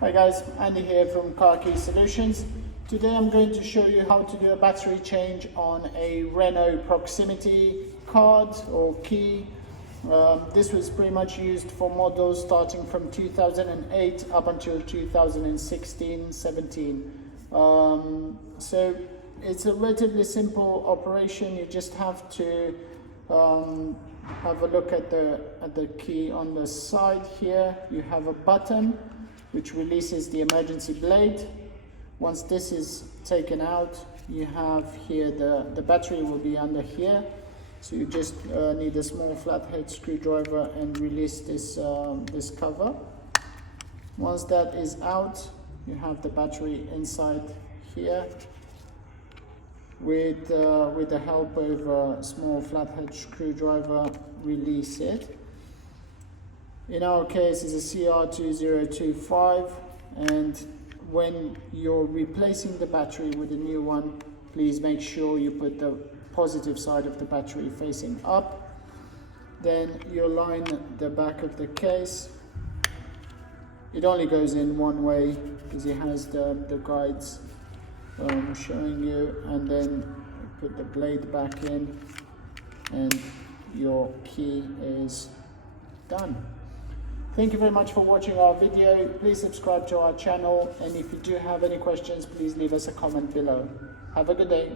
Hi guys, Andy here from Car Key Solutions. Today I'm going to show you how to do a battery change on a Renault proximity card or key. This was pretty much used for models starting from 2008 up until 2016-17. So it's a relatively simple operation. You just have to have a look at the key on the side here. You have a button which releases the emergency blade. Once this is taken out, you have here the battery will be under here. So you just need a small flathead screwdriver and release this this cover. Once that is out, you have the battery inside here. With the help of a small flathead screwdriver, release it. In our case, it's a CR2025, and when you're replacing the battery with a new one, please make sure you put the positive side of the battery facing up. Then you line the back of the case. It only goes in one way because it has the guides showing you, and then put the blade back in and your key is done. Thank you very much for watching our video. Please subscribe to our channel, and if you do have any questions, please leave us a comment below. Have a good day.